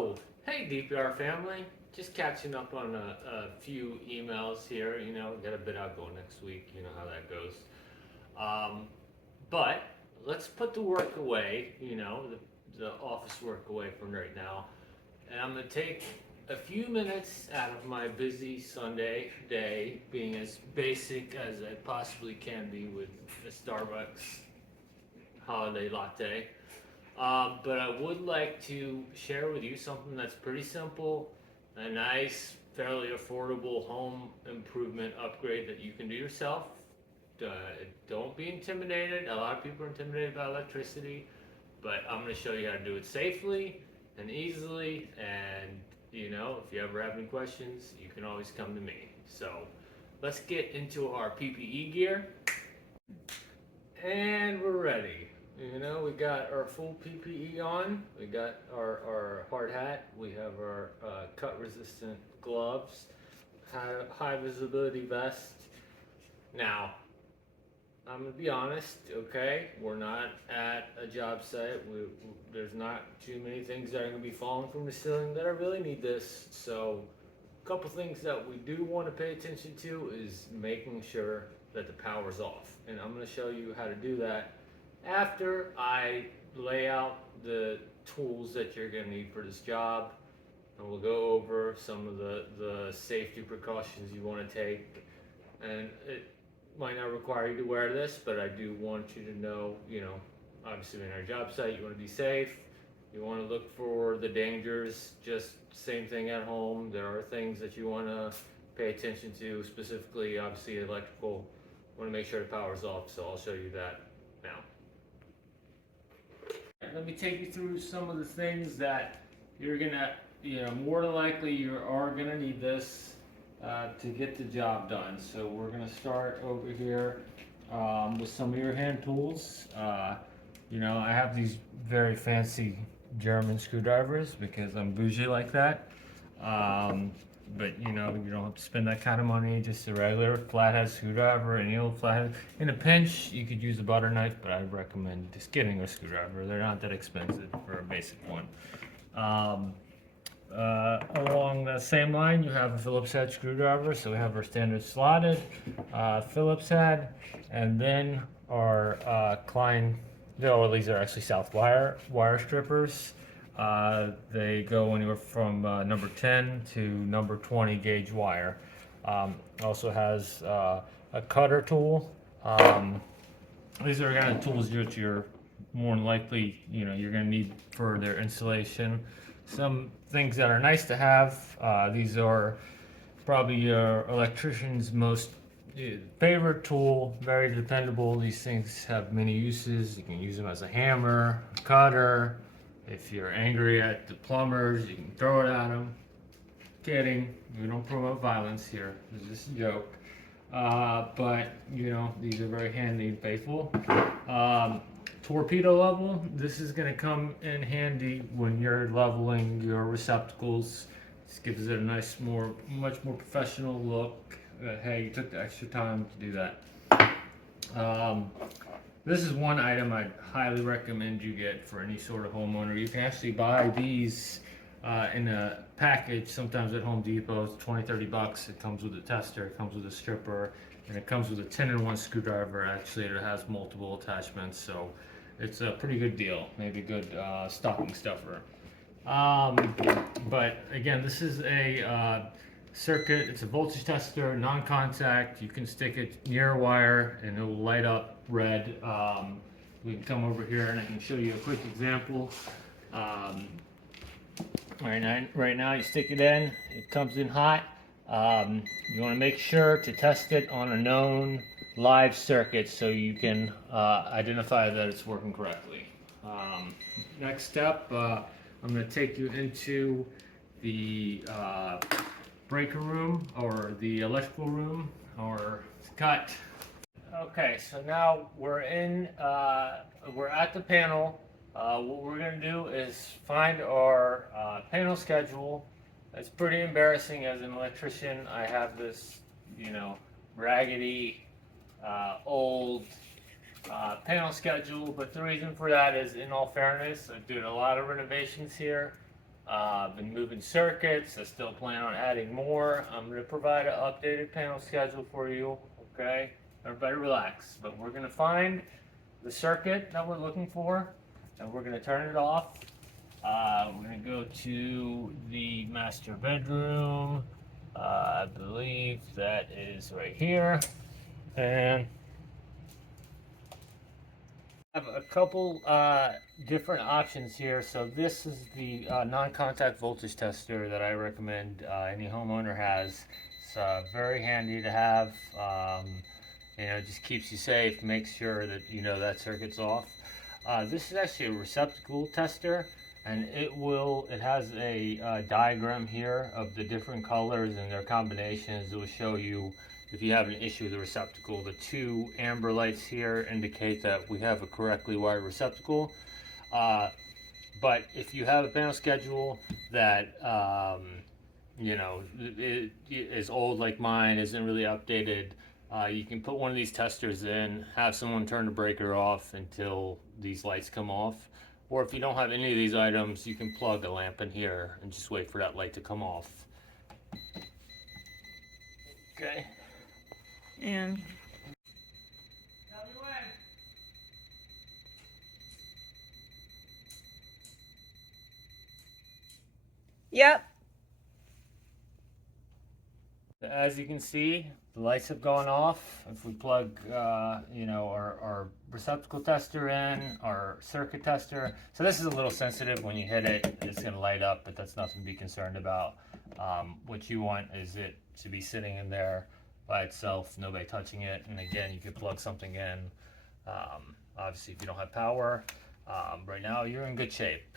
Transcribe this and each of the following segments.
So, hey DPR family, just catching up on a few emails here. Got a bit out going next week. You know how that goes. Um, but let's put the work away. The office work away from right now, and I'm gonna take a few minutes out of my busy Sunday day, being as basic as I possibly can be with a Starbucks holiday latte. But I would like to share with you something that's pretty simple, a nice, fairly affordable home improvement upgrade that you can do yourself. Uh, don't be intimidated. A lot of people are intimidated by electricity, but I'm going to show you how to do it safely and easily. And if you ever have any questions, you can always come to me. So let's get into our PPE gear, and we're ready. We got our full PPE on. We got our hard hat. We have our cut resistant gloves, high visibility vest. Now, I'm gonna be honest, okay? We're not at a job site. There's not too many things that are gonna be falling from the ceiling that I really need this. So, a couple things that we do want to pay attention to is making sure that the power's off. And I'm gonna show you how to do that after I lay out the tools that you're going to need for this job, and we'll go over some of the safety precautions you want to take. And it might not require you to wear this, but I do want you to know, obviously in our job site, you want to be safe. You want to look for the dangers, just same thing at home. There are things that you want to pay attention to, specifically, obviously, electrical. You want to make sure the power's off, so I'll show you that now. Let me take you through some of the things that you're gonna, more than likely you are gonna need this to get the job done. So we're gonna start over here with some of your hand tools. I have these very fancy German screwdrivers because I'm bougie like that. But you don't have to spend that kind of money. Just a regular flathead screwdriver, any old flathead. In a pinch, you could use a butter knife, but I recommend just getting a screwdriver. They're not that expensive for a basic one. Along the same line, you have a Phillips head screwdriver. So we have our standard slotted Phillips head, and then our Klein. No, these are actually South wire strippers. They go anywhere from number 10 to number 20 gauge wire. Also has a cutter tool. These are kind of tools that you're more than likely, you're going to need for their installation. Some things that are nice to have. These are probably your electrician's most favorite tool. Very dependable. These things have many uses. You can use them as a hammer, a cutter. If you're angry at the plumbers, you can throw it at them. Kidding, we don't promote violence here. This is just a joke. But these are very handy and faithful. Torpedo level. This is going to come in handy when you're leveling your receptacles. This gives it a nice, much more professional look. Hey, you took the extra time to do that. This is one item I'd highly recommend you get for any sort of homeowner. You can actually buy these in a package, sometimes at Home Depot. It's 20, $30. It comes with a tester, it comes with a stripper, and it comes with a 10-in-1 screwdriver. Actually, it has multiple attachments, so it's a pretty good deal. Maybe a good stocking stuffer. But again, this is a circuit. It's a voltage tester, non-contact. You can stick it near a wire and it will light up red. We can come over here and I can show you a quick example. Right now you stick it in, it comes in hot. You want to make sure to test it on a known live circuit so you can identify that it's working correctly. Next step, I'm going to take you into the breaker room, or the electrical room, or cut. Okay, so now we're at the panel. What we're going to do is find our panel schedule. It's pretty embarrassing as an electrician. I have this, raggedy, old panel schedule, but the reason for that is, in all fairness, I'm doing a lot of renovations here. Been moving circuits. I still plan on adding more. I'm going to provide an updated panel schedule for you. Okay, everybody relax. But we're going to find the circuit that we're looking for, and we're going to turn it off. We're going to go to the master bedroom. I believe that is right here, and I have a couple different options here. So this is the non-contact voltage tester that I recommend any homeowner has. It's very handy to have. It just keeps you safe, makes sure that you know that circuit's off. This is actually a receptacle tester, and it has a diagram here of the different colors and their combinations. It will show you if you have an issue with the receptacle. The two amber lights here indicate that we have a correctly wired receptacle. But if you have a panel schedule that is old like mine, isn't really updated, you can put one of these testers in, have someone turn the breaker off until these lights come off. Or if you don't have any of these items, you can plug a lamp in here and just wait for that light to come off. Okay. And yep. As you can see, the lights have gone off. If we plug, our receptacle tester in, our circuit tester. So this is a little sensitive. When you hit it, it's going to light up, but that's nothing to be concerned about. What you want is it to be sitting in there by itself, nobody touching it. And again, you could plug something in. Obviously, if you don't have power, right now you're in good shape.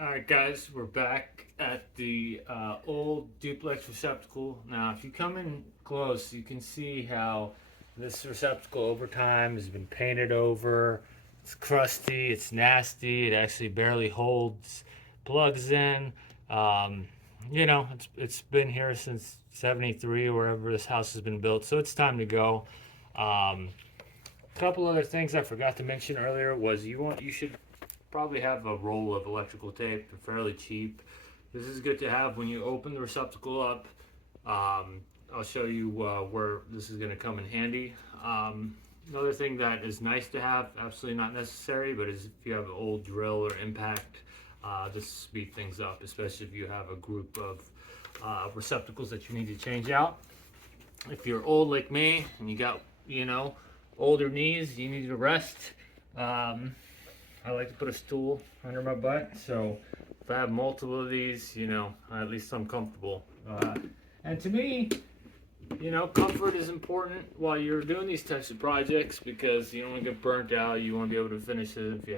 Alright guys, we're back at the old duplex receptacle. Now if you come in close, you can see how this receptacle over time has been painted over. It's crusty, it's nasty, it actually barely holds plugs in. It's been here since 73 or wherever this house has been built, so it's time to go. A couple other things I forgot to mention earlier was you should probably have a roll of electrical tape. They're fairly cheap. This is good to have when you open the receptacle up. I'll show you where this is going to come in handy. Another thing that is nice to have, absolutely not necessary, but is if you have an old drill or impact, this speed things up, especially if you have a group of receptacles that you need to change out. If you're old like me and you got, older knees, you need to rest. I like to put a stool under my butt, so if I have multiple of these, at least I'm comfortable. And to me, comfort is important while you're doing these types of projects, because you don't want to get burnt out. You want to be able to finish it if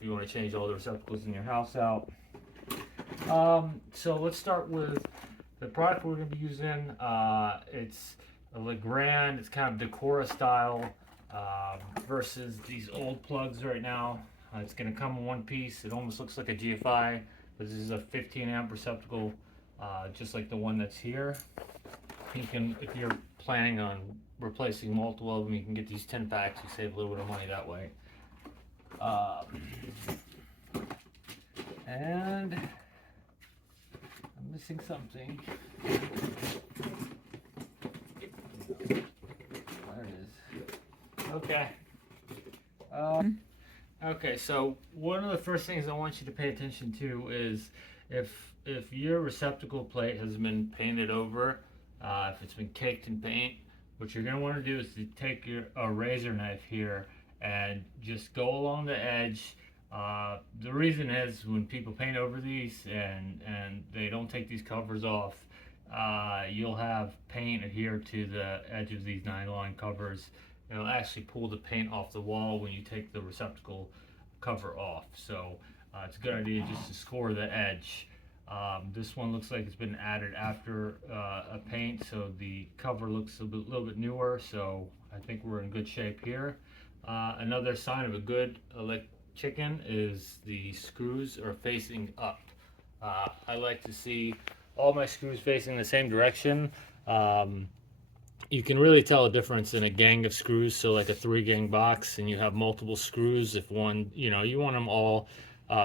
you want to change all the receptacles in your house out. So let's start with the product we're going to be using. It's a Legrand. It's kind of Decora style versus these old plugs right now. It's going to come in one piece. It almost looks like a GFI, but this is a 15 amp receptacle, just like the one that's here. You can, if you're planning on replacing multiple of them, you can get these 10 packs. You save a little bit of money that way. And I'm missing something. There it is. Okay. Okay, so one of the first things I want you to pay attention to is if your receptacle plate has been painted over, if it's been caked in paint, what you're going to want to do is to take a razor knife here and just go along the edge. The reason is when people paint over these and they don't take these covers off, you'll have paint adhere to the edge of these nylon covers. It'll actually pull the paint off the wall when you take the receptacle cover off. So it's a good idea just to score the edge. This one looks like it's been added after a paint, so the cover looks a little bit newer, so I think we're in good shape here. Another sign of a good chicken is the screws are facing up. I like to see all my screws facing the same direction. you can really tell a difference in a gang of screws. So like a 3-gang box, and you have multiple screws. If one, you want them all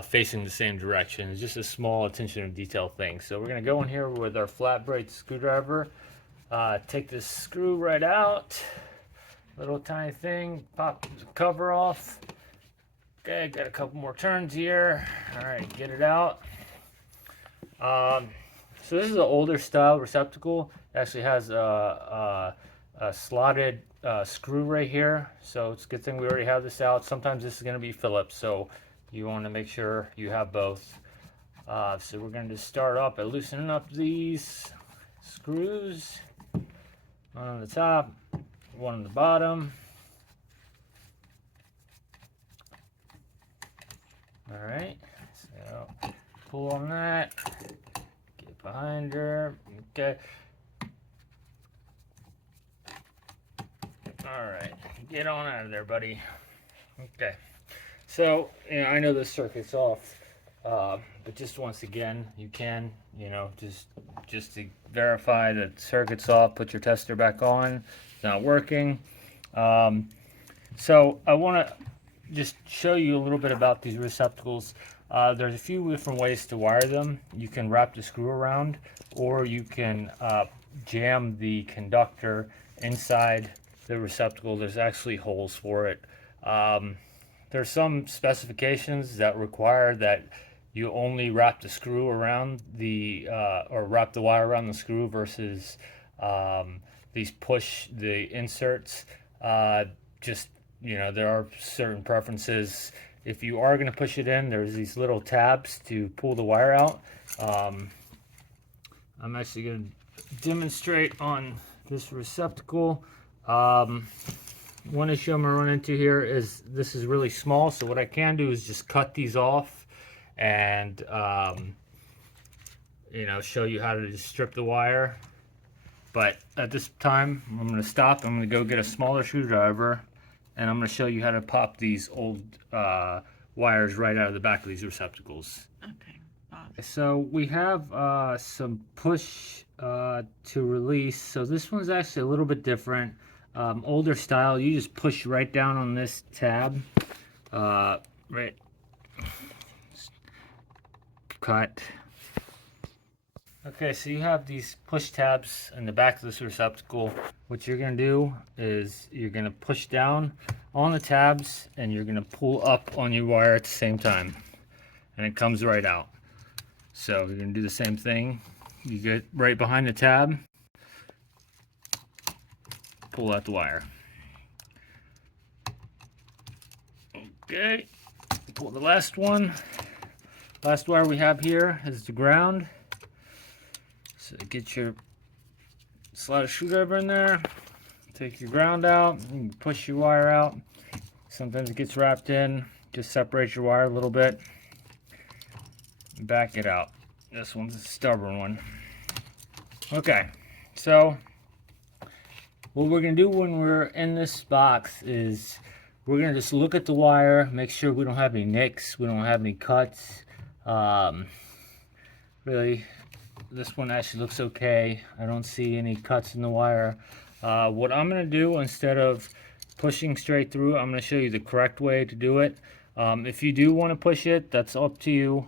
facing the same direction. It's just a small attention to detail thing. So we're gonna go in here with our flat blade screwdriver. Take this screw right out. Little tiny thing. Pop the cover off. Okay, got a couple more turns here. All right, get it out. So this is an older style receptacle. It actually has a slotted screw right here. So it's a good thing we already have this out. Sometimes this is going to be Phillips, so you want to make sure you have both. So we're going to just start off by loosening up these screws. One on the top, one on the bottom. All right, so pull on that. Behind her. Okay. All right. Get on out of there, buddy. Okay. So, I know this circuit's off, but just once again, you can, just to verify that the circuit's off, put your tester back on. It's not working. So I want to just show you a little bit about these receptacles. There's a few different ways to wire them. You can wrap the screw around, or you can jam the conductor inside the receptacle. There's actually holes for it. There's some specifications that require that you only wrap the screw around or wrap the wire around the screw versus these the inserts. There are certain preferences. If you are going to push it in, there's these little tabs to pull the wire out. I'm actually going to demonstrate on this receptacle. One issue I'm going to run into here is this is really small, so what I can do is just cut these off and show you how to just strip the wire. But at this time, I'm going to stop. I'm going to go get a smaller screwdriver, and I'm going to show you how to pop these old wires right out of the back of these receptacles. Okay. So we have some push to release. So this one's actually a little bit different. Older style, you just push right down on this tab. Right. Cut. Okay, so you have these push tabs in the back of this receptacle. What you're going to do is you're going to push down on the tabs and you're going to pull up on your wire at the same time. And it comes right out. So you're going to do the same thing. You get right behind the tab, pull out the wire. Okay, pull the last one. Last wire we have here is the ground. So get your slide of screwdriver in there, take your ground out, and push your wire out. Sometimes it gets wrapped in, just separate your wire a little bit, and back it out. This one's a stubborn one. Okay, so what we're gonna do when we're in this box is we're gonna just look at the wire, make sure we don't have any nicks, we don't have any cuts. Really, this one actually looks okay. I don't see any cuts in the wire. What I'm going to do, instead of pushing straight through, I'm going to show you the correct way to do it. If you do want to push it, that's up to you.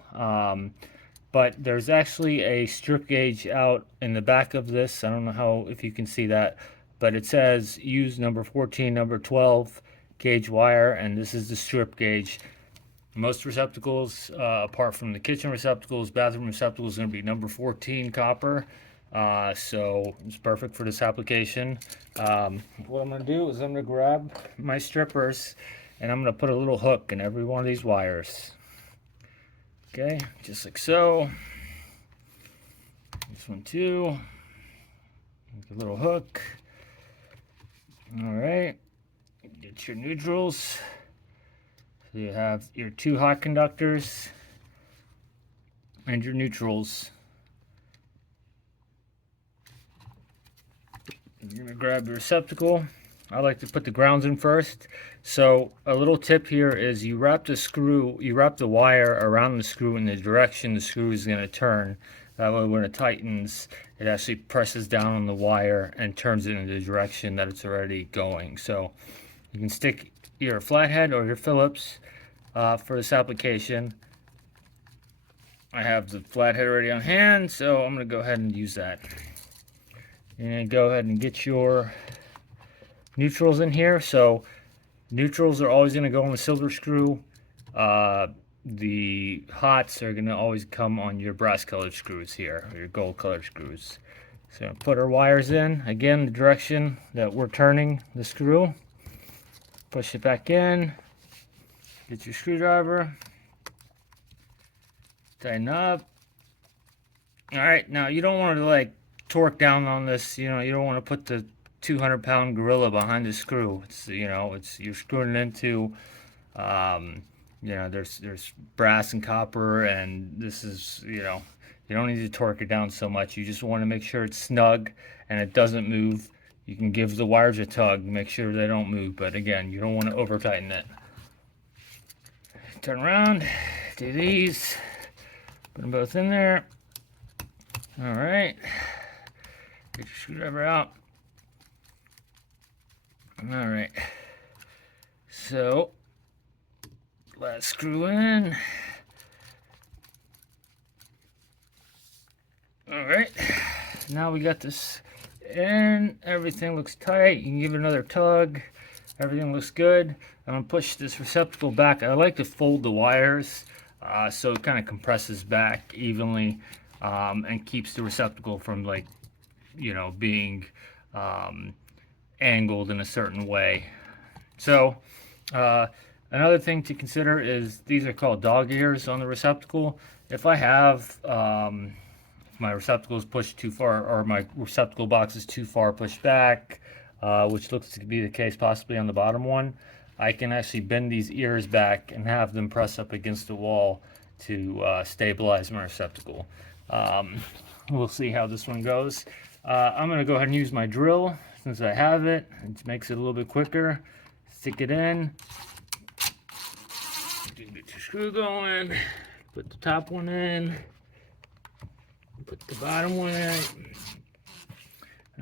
But there's actually a strip gauge out in the back of this. I don't know if you can see that, but it says use number 14, number 12 gauge wire, and this is the strip gauge. Most receptacles, apart from the kitchen receptacles, bathroom receptacles, are going to be number 14 copper. So it's perfect for this application. What I'm going to do is I'm going to grab my strippers and I'm going to put a little hook in every one of these wires. Okay, just like so. This one too. Make a little hook. All right, get your neutrals. So you have your 2 hot conductors and your neutrals. You're gonna grab your receptacle. I like to put the grounds in first. So a little tip here is you wrap the wire around the screw in the direction the screw is gonna turn. That way when it tightens, it actually presses down on the wire and turns it in the direction that it's already going. So you can stick your flathead or your Phillips for this application. I have the flathead already on hand, so I'm going to go ahead and use that. And go ahead and get your neutrals in here. So neutrals are always going to go on the silver screw. The hots are going to always come on your brass colored screws here, or your gold colored screws. So put our wires in, again the direction that we're turning the screw. Push it back in, get your screwdriver, tighten up. Alright, now you don't want to like torque down on this, you don't want to put the 200-pound gorilla behind the screw. It's, you're screwing it into, there's brass and copper, and this is, you don't need to torque it down so much. You just want to make sure it's snug and it doesn't move. You can give the wires a tug, make sure they don't move, but again, you don't want to over tighten it. Turn around, do these, put them both in there. All right, get your screwdriver out. All right, so last screw in. All right, now we got this in. Everything looks tight. You can give it another tug. Everything looks good. I'm gonna push this receptacle back. I like to fold the wires so it kind of compresses back evenly and keeps the receptacle from being angled in a certain way. So another thing to consider is these are called dog ears on the receptacle. If I have my receptacle is pushed too far, or my receptacle box is too far pushed back, which looks to be the case possibly on the bottom one, I can actually bend these ears back and have them press up against the wall to stabilize my receptacle. We'll see how this one goes. I'm going to go ahead and use my drill since I have it. It makes it a little bit quicker. Stick it in. Get your screw going. Put the top one in. Put the bottom one in.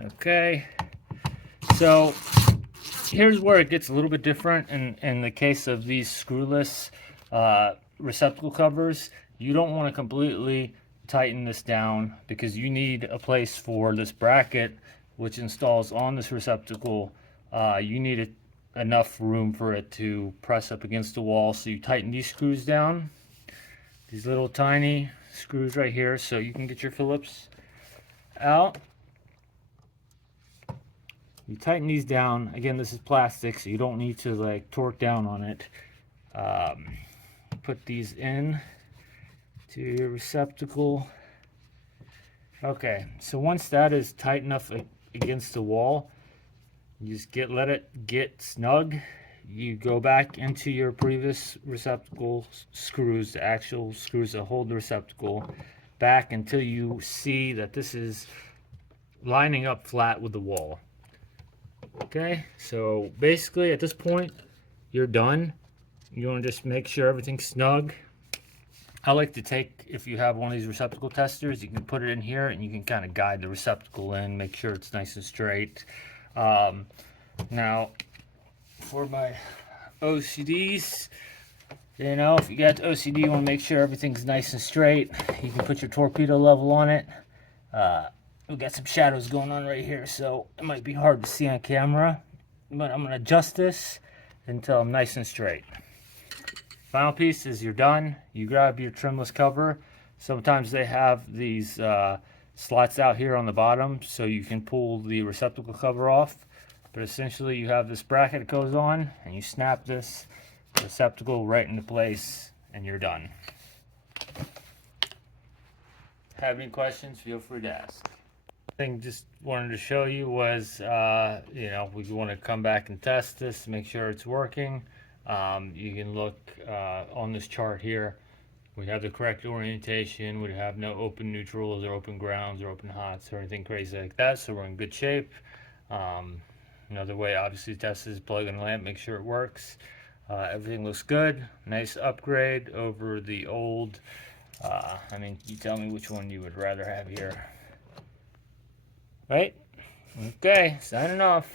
Okay. So here's where it gets a little bit different in the case of these screwless receptacle covers. You don't want to completely tighten this down because you need a place for this bracket which installs on this receptacle. You need enough room for it to press up against the wall, so you tighten these screws down, these little tiny screws right here, so you can get your Phillips out. You tighten these down. Again, this is plastic, so you don't need to like torque down on it. Put these in to your receptacle. Okay, so once that is tight enough against the wall, you just let it get snug. You go back into your previous receptacle screws, the actual screws that hold the receptacle, back until you see that this is lining up flat with the wall. Okay, so basically at this point, you're done. You want to just make sure everything's snug. I like to take, if you have one of these receptacle testers, you can put it in here and you can kind of guide the receptacle in, make sure it's nice and straight. Now, for my OCDs, if you got OCD, you want to make sure everything's nice and straight. You can put your torpedo level on it. We've got some shadows going on right here, so it might be hard to see on camera, but I'm going to adjust this until I'm nice and straight. Final piece is you're done. You grab your trimless cover. Sometimes they have these slots out here on the bottom so you can pull the receptacle cover off, but essentially you have this bracket that goes on and you snap this receptacle right into place and you're done. Have any questions, feel free to ask. Thing just wanted to show you was we want to come back and test this to make sure it's working. You can look on this chart here. We have the correct orientation. We have no open neutrals or open grounds or open hots or anything crazy like that, so we're in good shape. Another way obviously to test is plug in a lamp, make sure it works. Everything looks good. Nice upgrade over the old I mean, you tell me which one you would rather have here. Right? Okay, signing off.